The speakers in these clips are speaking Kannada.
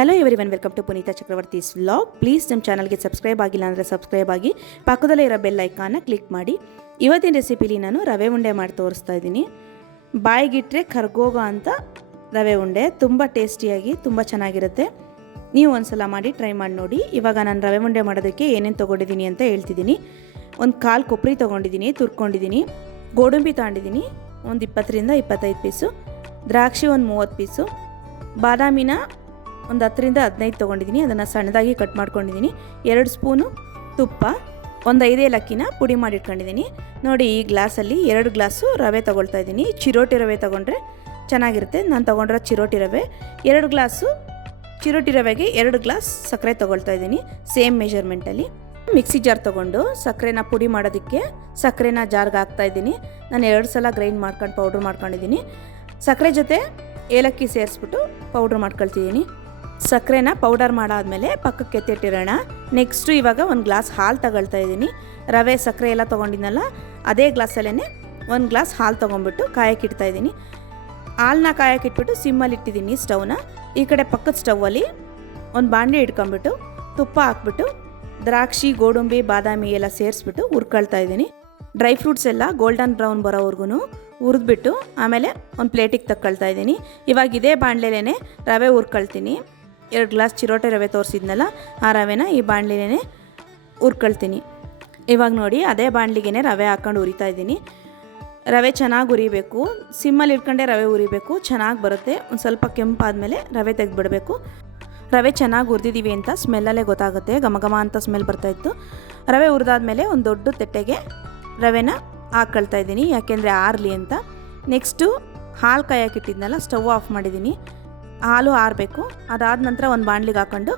Hello everyone, welcome to Puneetha Chakravarthi's vlog. Please ನಮ್ಮ ಚಾನಲ್ಗೆ ಸಬ್ಸ್ಕ್ರೈಬ್ ಆಗಿಲ್ಲ ಅಂದರೆ ಸಬ್ಸ್ಕ್ರೈಬ್ ಆಗಿ, ಪಕ್ಕದಲ್ಲೇ ಇರೋ ಬೆಲ್ ಐಕಾನ್ನ ಕ್ಲಿಕ್ ಮಾಡಿ. ಇವತ್ತಿನ ರೆಸಿಪಿಲಿ ನಾನು ರವೆ ಉಂಡೆ ಮಾಡಿ ತೋರಿಸ್ತಾ ಇದ್ದೀನಿ. ಬಾಯಿಗಿಟ್ರೆ ಕರ್ಗೋಗೋ ಅಂತ ರವೆ ಉಂಡೆ, ತುಂಬ ಟೇಸ್ಟಿಯಾಗಿ ತುಂಬ ಚೆನ್ನಾಗಿರುತ್ತೆ. ನೀವು ಒಂದ್ಸಲ ಮಾಡಿ ಟ್ರೈ ಮಾಡಿ ನೋಡಿ. ಇವಾಗ ನಾನು ರವೆ ಉಂಡೆ ಮಾಡೋದಕ್ಕೆ ಏನೇನು ತೊಗೊಂಡಿದ್ದೀನಿ ಅಂತ ಹೇಳ್ತಿದ್ದೀನಿ. ಒಂದು ಕಾಲು ಕೊಬ್ಬರಿ ತೊಗೊಂಡಿದ್ದೀನಿ, ತುರ್ಕೊಂಡಿದ್ದೀನಿ. ಗೋಡಂಬಿ ತೊಗೊಂಡಿದ್ದೀನಿ ಒಂದು 20ರಿಂದ 25 ಪೀಸು. ದ್ರಾಕ್ಷಿ ಒಂದು 30 ಪೀಸು. ಬಾದಾಮಿನ ಒಂದು 10ರಿಂದ 15 ತೊಗೊಂಡಿದ್ದೀನಿ. ಅದನ್ನು ಸಣ್ಣದಾಗಿ ಕಟ್ ಮಾಡ್ಕೊಂಡಿದ್ದೀನಿ. 2 ಸ್ಪೂನು ತುಪ್ಪ, ಒಂದು 5 ಏಲಕ್ಕಿನ ಪುಡಿ ಮಾಡಿಟ್ಕೊಂಡಿದ್ದೀನಿ. ನೋಡಿ, ಈ ಗ್ಲಾಸಲ್ಲಿ 2 ಗ್ಲಾಸು ರವೆ ತೊಗೊಳ್ತಾ ಇದ್ದೀನಿ. ಚಿರೋಟಿ ರವೆ ತೊಗೊಂಡ್ರೆ ಚೆನ್ನಾಗಿರುತ್ತೆ. ನಾನು ತೊಗೊಂಡ್ರೆ ಚಿರೋಟಿ ರವೆ. 2 ಗ್ಲಾಸು ಚಿರೋಟಿ ರವೆಗೆ 2 ಗ್ಲಾಸ್ ಸಕ್ಕರೆ ತೊಗೊಳ್ತಾ ಇದ್ದೀನಿ, ಸೇಮ್ ಮೆಜರ್ಮೆಂಟಲ್ಲಿ. ಮಿಕ್ಸಿ ಜಾರ್ ತೊಗೊಂಡು ಸಕ್ಕರೆನ ಪುಡಿ ಮಾಡೋದಕ್ಕೆ ಸಕ್ಕರೆನ ಜಾರ್ಗೆ ಹಾಕ್ತಾಯಿದ್ದೀನಿ. ನಾನು 2 ಸಲ ಗ್ರೈಂಡ್ ಮಾಡ್ಕೊಂಡು ಪೌಡ್ರ್ ಮಾಡ್ಕೊಂಡಿದ್ದೀನಿ. ಸಕ್ಕರೆ ಜೊತೆ ಏಲಕ್ಕಿ ಸೇರಿಸ್ಬಿಟ್ಟು ಪೌಡ್ರ್ ಮಾಡ್ಕೊಳ್ತಿದ್ದೀನಿ. ಸಕ್ಕರೆನ ಪೌಡರ್ ಮಾಡಾದಮೇಲೆ ಪಕ್ಕಕ್ಕೆ ಎತ್ತಿಟ್ಟಿರೋಣ. ನೆಕ್ಸ್ಟು ಇವಾಗ 1 ಗ್ಲಾಸ್ ಹಾಲು ತಗೊಳ್ತಾ ಇದ್ದೀನಿ. ರವೆ ಸಕ್ಕರೆ ಎಲ್ಲ ತೊಗೊಂಡಿದ್ನಲ್ಲ, ಅದೇ ಗ್ಲಾಸಲ್ಲೇ 1 ಗ್ಲಾಸ್ ಹಾಲು ತೊಗೊಂಡ್ಬಿಟ್ಟು ಕಾಯಕ್ಕಿಡ್ತಾ ಇದ್ದೀನಿ. ಹಾಲನ್ನ ಕಾಯಕ್ಕಿಟ್ಬಿಟ್ಟು ಸಿಮ್ಮಲ್ಲಿ ಇಟ್ಟಿದ್ದೀನಿ ಸ್ಟವ್ನ. ಈ ಕಡೆ ಪಕ್ಕದ ಸ್ಟವ್ವಲ್ಲಿ ಒಂದು ಬಾಣಲೆ ಇಟ್ಕೊಂಡ್ಬಿಟ್ಟು ತುಪ್ಪ ಹಾಕ್ಬಿಟ್ಟು ದ್ರಾಕ್ಷಿ, ಗೋಡಂಬಿ, ಬಾದಾಮಿ ಎಲ್ಲ ಸೇರಿಸ್ಬಿಟ್ಟು ಹುರ್ಕೊಳ್ತಾ ಇದ್ದೀನಿ. ಡ್ರೈ ಫ್ರೂಟ್ಸ್ ಎಲ್ಲ ಗೋಲ್ಡನ್ ಬ್ರೌನ್ ಬರೋವರೆಗೂ ಹುರಿದ್ಬಿಟ್ಟು ಆಮೇಲೆ ಒಂದು ಪ್ಲೇಟಿಗೆ ತಗೊಳ್ತಾ ಇದ್ದೀನಿ. ಇವಾಗ ಇದೇ ಬಾಣಲೆಲೇ ರವೆ ಹುರ್ಕೊಳ್ತೀನಿ. 2 ಗ್ಲಾಸ್ ಚಿರೋಟೆ ರವೆ ತೋರಿಸಿದ್ನಲ್ಲ, ಆ ರವೆನ ಈ ಬಾಣಲೆನೇ ಹುರ್ಕೊಳ್ತೀನಿ. ಇವಾಗ ನೋಡಿ, ಅದೇ ಬಾಣಲಿಗೆ ರವೆ ಹಾಕ್ಕೊಂಡು ಹುರಿತಾ ಇದ್ದೀನಿ. ರವೆ ಚೆನ್ನಾಗಿ ಹುರಿಬೇಕು, ಸಿಮ್ಮಲ್ಲಿ ಇಟ್ಕೊಂಡೆ ರವೆ ಹುರಿಬೇಕು, ಚೆನ್ನಾಗಿ ಬರುತ್ತೆ. ಒಂದು ಸ್ವಲ್ಪ ಕೆಂಪಾದಮೇಲೆ ರವೆ ತೆಗೆದುಬಿಡಬೇಕು. ರವೆ ಚೆನ್ನಾಗಿ ಹುರಿದಿದ್ದೀವಿ ಅಂತ ಸ್ಮೆಲ್ಲಲ್ಲೇ ಗೊತ್ತಾಗುತ್ತೆ. ಘಮ ಅಂತ ಸ್ಮೆಲ್ ಬರ್ತಾಯಿತ್ತು. ರವೆ ಹುರಿದಾದ್ಮೇಲೆ ಒಂದು ದೊಡ್ಡ ತಟ್ಟೆಗೆ ರವೆನ ಹಾಕ್ಕೊಳ್ತಾ ಇದ್ದೀನಿ, ಯಾಕೆಂದರೆ ಆರಲಿ ಅಂತ. ನೆಕ್ಸ್ಟು ಹಾಲು ಕಾಯಕ್ಕಿಟ್ಟಿದ್ನಲ್ಲ, ಸ್ಟವ್ ಆಫ್ ಮಾಡಿದ್ದೀನಿ. ಹಾಲು ಆರಬೇಕು. ಅದಾದ ನಂತರ ಒಂದು ಬಾಣಲಿಗೆ ಹಾಕ್ಕೊಂಡು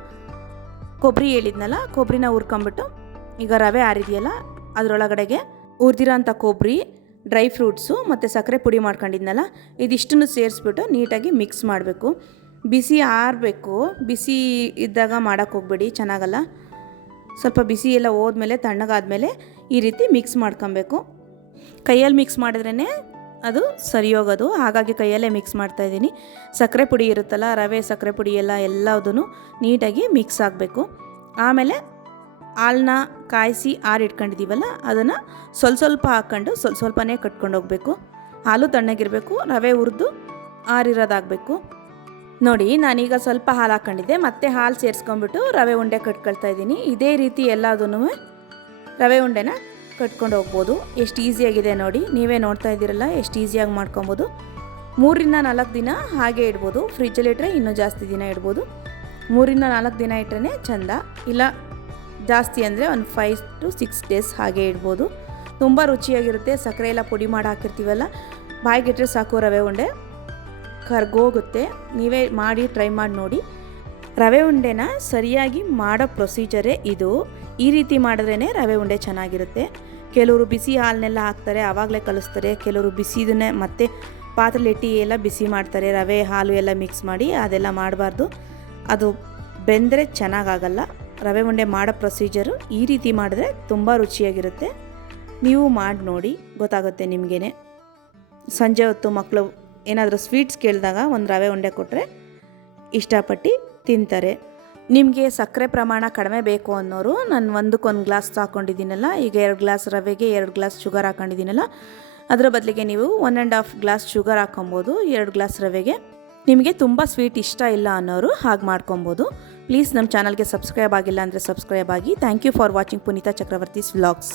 ಕೊಬ್ಬರಿ ಹೇಳಿದ್ನಲ್ಲ, ಕೊಬ್ಬರಿನ ಹುರ್ಕೊಂಬಿಟ್ಟು ಈಗ ರವೆ ಆರಿದೆಯಲ್ಲ ಅದರೊಳಗಡೆಗೆ ಹುರಿದಿರೋ ಅಂಥ ಕೊಬ್ಬರಿ, ಡ್ರೈ ಫ್ರೂಟ್ಸು ಮತ್ತು ಸಕ್ಕರೆ ಪುಡಿ ಮಾಡ್ಕೊಂಡಿದ್ನಲ್ಲ, ಇದಿಷ್ಟನ್ನು ಸೇರಿಸ್ಬಿಟ್ಟು ನೀಟಾಗಿ ಮಿಕ್ಸ್ ಮಾಡಬೇಕು. ಬಿಸಿ ಆರಬೇಕು. ಬಿಸಿ ಇದ್ದಾಗ ಮಾಡೋಕ್ಕೆ ಹೋಗ್ಬೇಡಿ, ಚೆನ್ನಾಗಲ್ಲ. ಸ್ವಲ್ಪ ಬಿಸಿ ಎಲ್ಲ ಹೋದ್ಮೇಲೆ ತಣ್ಣಗಾದ್ಮೇಲೆ ಈ ರೀತಿ ಮಿಕ್ಸ್ ಮಾಡ್ಕೊಬೇಕು. ಕೈಯಲ್ಲಿ ಮಿಕ್ಸ್ ಮಾಡಿದ್ರೇ ಅದು ಸರಿ ಹೋಗೋದು, ಹಾಗಾಗಿ ಕೈಯಲ್ಲೇ ಮಿಕ್ಸ್ ಮಾಡ್ತಾಯಿದ್ದೀನಿ. ಸಕ್ಕರೆ ಪುಡಿ ಇರುತ್ತಲ್ಲ, ರವೆ ಸಕ್ಕರೆ ಪುಡಿ ಎಲ್ಲದೂ ನೀಟಾಗಿ ಮಿಕ್ಸ್ ಆಗಬೇಕು. ಆಮೇಲೆ ಹಾಲನ್ನ ಕಾಯಿಸಿ ಆರಿಟ್ಕೊಂಡಿದ್ದೀವಲ್ಲ, ಅದನ್ನು ಸ್ವಲ್ಪ ಹಾಕ್ಕೊಂಡು ಸ್ವಲ್ಪನೇ ಕಟ್ಕೊಂಡು ಹೋಗಬೇಕು. ಹಾಲು ತಣ್ಣಗಿರಬೇಕು, ರವೆ ಹುರಿದು ಆರಿರೋದಾಗಬೇಕು. ನೋಡಿ, ನಾನೀಗ ಸ್ವಲ್ಪ ಹಾಲು ಹಾಕ್ಕೊಂಡಿದ್ದೆ, ಮತ್ತೆ ಹಾಲು ಸೇರಿಸ್ಕೊಂಡ್ಬಿಟ್ಟು ರವೆ ಉಂಡೆ ಕಟ್ಕೊಳ್ತಾ ಇದ್ದೀನಿ. ಇದೇ ರೀತಿ ಎಲ್ಲದೂ ರವೆ ಉಂಡೆನ ಕಟ್ಕೊಂಡು ಹೋಗ್ಬೋದು. ಎಷ್ಟು ಈಸಿಯಾಗಿದೆ ನೋಡಿ, ನೀವೇ ನೋಡ್ತಾ ಇದ್ದೀರಲ್ಲ ಎಷ್ಟು ಈಸಿಯಾಗಿ ಮಾಡ್ಕೊಬೋದು. 3ರಿಂದ 4 ದಿನ ಹಾಗೆ ಇಡ್ಬೋದು. ಫ್ರಿಜ್ಜಲ್ಲಿ ಇಟ್ಟರೆ ಇನ್ನೂ ಜಾಸ್ತಿ ದಿನ ಇಡ್ಬೋದು. 3ರಿಂದ 4 ದಿನ ಇಟ್ಟರೆ ಚೆಂದ. ಇಲ್ಲ ಜಾಸ್ತಿ ಅಂದರೆ ಒಂದು 5 to 6 ಡೇಸ್ ಹಾಗೆ ಇಡ್ಬೋದು. ತುಂಬ ರುಚಿಯಾಗಿರುತ್ತೆ. ಸಕ್ಕರೆ ಎಲ್ಲ ಪುಡಿ ಮಾಡಿ ಹಾಕಿರ್ತೀವಲ್ಲ, ಬಾಯಿಗಿಟ್ರೆ ಸಾಕು ರವೆ ಉಂಡೆ ಕರ್ಗೋಗುತ್ತೆ. ನೀವೇ ಮಾಡಿ ಟ್ರೈ ಮಾಡಿ ನೋಡಿ. ರವೆ ಉಂಡೆನ ಸರಿಯಾಗಿ ಮಾಡೋ ಪ್ರೊಸೀಜರೇ ಇದು. ಈ ರೀತಿ ಮಾಡಿದ್ರೇ ರವೆ ಉಂಡೆ ಚೆನ್ನಾಗಿರುತ್ತೆ. ಕೆಲವರು ಬಿಸಿ ಹಾಲನ್ನೆಲ್ಲ ಹಾಕ್ತಾರೆ, ಆವಾಗಲೇ ಕಲಿಸ್ತಾರೆ. ಕೆಲವರು ಬಿಸಿದನ್ನೇ ಮತ್ತೆ ಪಾತ್ರೆಲಿಟ್ಟು ಎಲ್ಲ ಬಿಸಿ ಮಾಡ್ತಾರೆ, ರವೆ ಹಾಲು ಎಲ್ಲ ಮಿಕ್ಸ್ ಮಾಡಿ. ಅದೆಲ್ಲ ಮಾಡಬಾರ್ದು, ಅದು ಬೆಂದರೆ ಚೆನ್ನಾಗಾಗಲ್ಲ. ರವೆ ಉಂಡೆ ಮಾಡೋ ಪ್ರೊಸೀಜರು ಈ ರೀತಿ ಮಾಡಿದ್ರೆ ತುಂಬ ರುಚಿಯಾಗಿರುತ್ತೆ. ನೀವು ಮಾಡಿ ನೋಡಿ, ಗೊತ್ತಾಗುತ್ತೆ ನಿಮಗೇ. ಸಂಜೆ ಹೊತ್ತು ಮಕ್ಕಳು ಏನಾದರೂ ಸ್ವೀಟ್ಸ್ ಕೇಳಿದಾಗ ಒಂದು ರವೆ ಉಂಡೆ ಕೊಟ್ಟರೆ ಇಷ್ಟಪಟ್ಟು ತಿಂತಾರೆ. ನಿಮಗೆ ಸಕ್ಕರೆ ಪ್ರಮಾಣ ಕಡಿಮೆ ಬೇಕು ಅನ್ನೋರು, ನಾನು 1 ಗ್ಲಾಸ್ ಹಾಕ್ಕೊಂಡಿದ್ದೀನಲ್ಲ, ಈಗ 2 ಗ್ಲಾಸ್ ರವೆಗೆ 2 ಗ್ಲಾಸ್ ಶುಗರ್ ಹಾಕ್ಕೊಂಡಿದ್ದೀನಲ್ಲ, ಅದರ ಬದಲಿಗೆ ನೀವು 1.5 ಗ್ಲಾಸ್ ಶುಗರ್ ಹಾಕ್ಕೊಬೋದು 2 ಗ್ಲಾಸ್ ರವೆಗೆ. ನಿಮಗೆ ತುಂಬ ಸ್ವೀಟ್ ಇಷ್ಟ ಇಲ್ಲ ಅನ್ನೋರು ಹಾಗೆ ಮಾಡ್ಕೊಬೋದು. ಪ್ಲೀಸ್ ನಮ್ಮ ಚಾನಲ್ಗೆ ಸಬ್ಸ್ಕ್ರೈಬ್ ಆಗಿಲ್ಲ ಅಂದರೆ ಸಬ್ಸ್ಕ್ರೈಬ್ ಆಗಿ. Thank you for watching Puneetha Chakravarthi's vlogs.